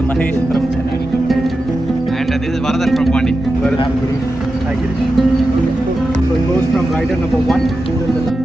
I'm Mahesh from Chennai. And this is Varadan from Pandi. Varadan. Hi, Girish. Okay, so it goes from rider number 1 till the last.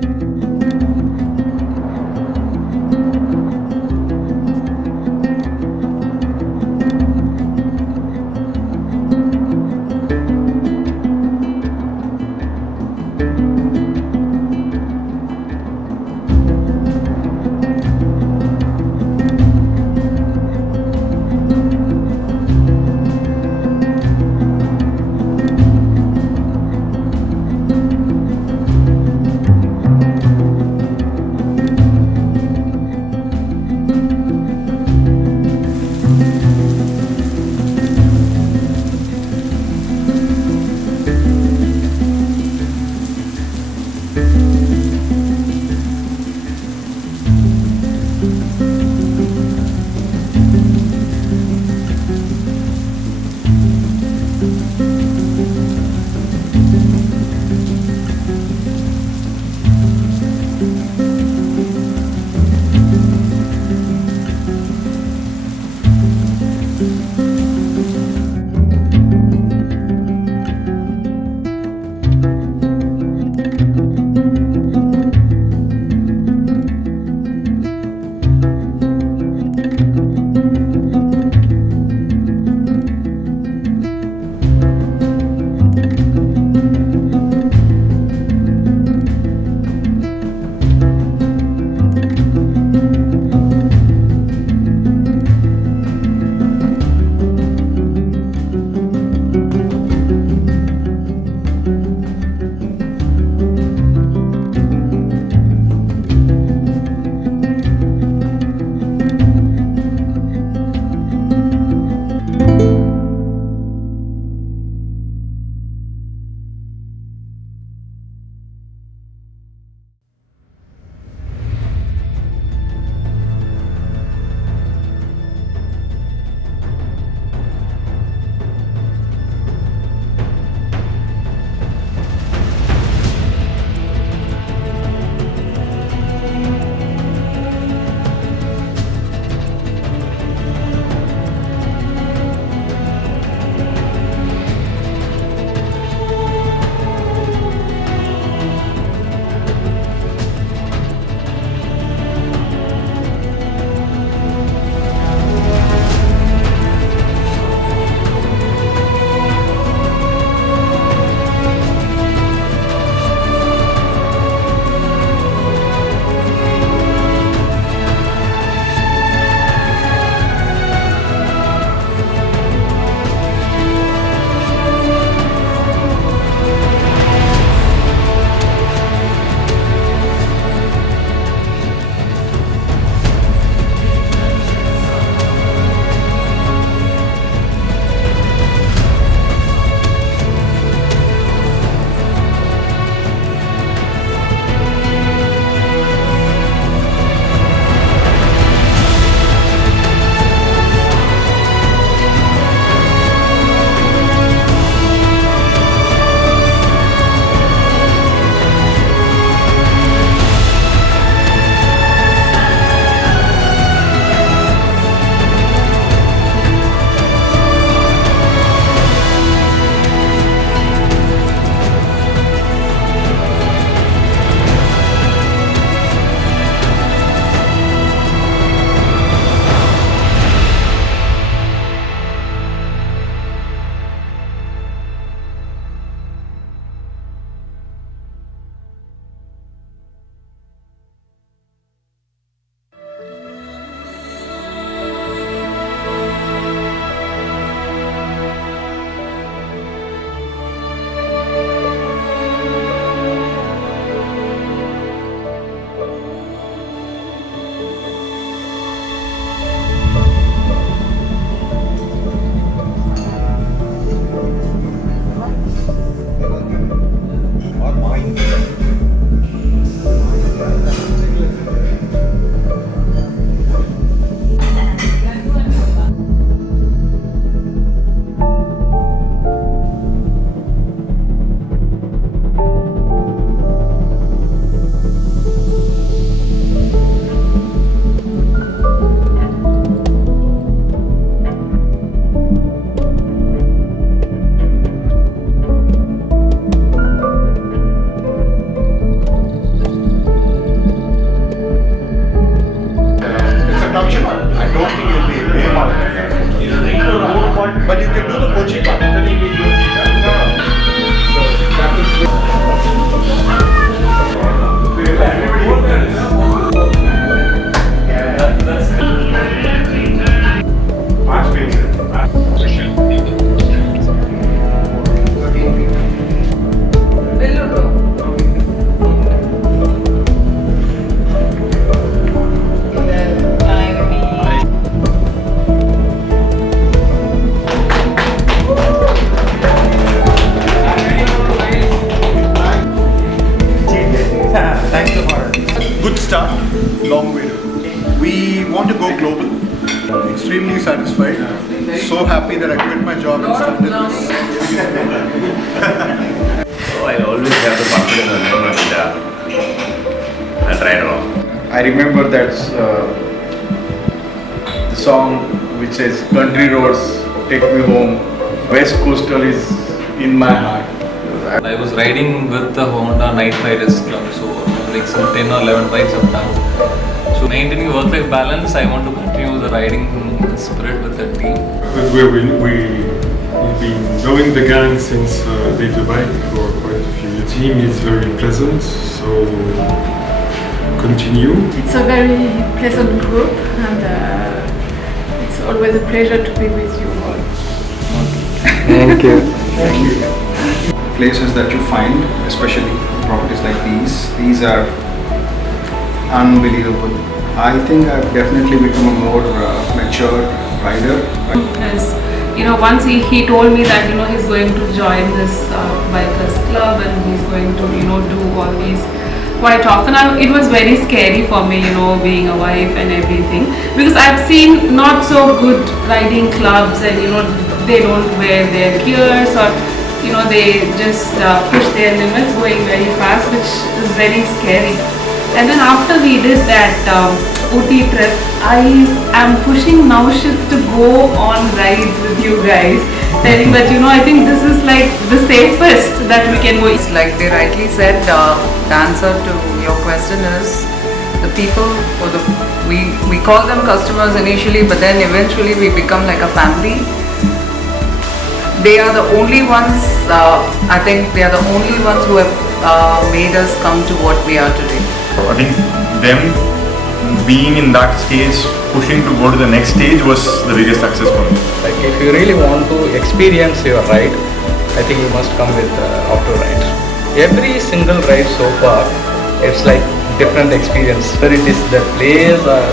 happy that I quit my job and started this. So I always have the confidence to learn a guitar and ride along. I remember that the song which says "Country roads take me home." West Coastal is in my heart. I was riding with the Honda Night Riders Club, so like some 10 or 11 bikes up down. So maintaining work-life balance, I want to continue the riding spirit with the team. We've been knowing the gang since Day to Bike for quite a few years. The team is very pleasant, so continue. It's a very pleasant group, and it's always a pleasure to be with you all. Thank you. Places that you find, especially properties like these are unbelievable. I think I've definitely become a more mature rider. Because once he told me that he's going to join this bikers club and he's going to do all these quite often. It was very scary for me, being a wife and everything, because I've seen not so good riding clubs and they don't wear their gears, or they just push their limits going very fast, which is very scary. And then after we did that OT trip, I am pushing Naushad to go on rides with you guys, telling that I think this is like the safest that we can go. It's like they rightly said, the answer to your question is the people, or we call them customers initially, but then eventually we become like a family. They are the only ones, I think they are the only ones who have made us come to what we are today. I think them being in that stage, pushing to go to the next stage was the biggest success for me. Like if you really want to experience your ride, I think you must come with outdoor rides. Every single ride so far, it's like different experience. Whether it is the place or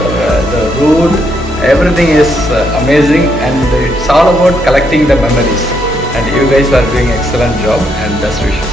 the route, everything is amazing, and it's all about collecting the memories. And you guys are doing excellent job, and best wishes.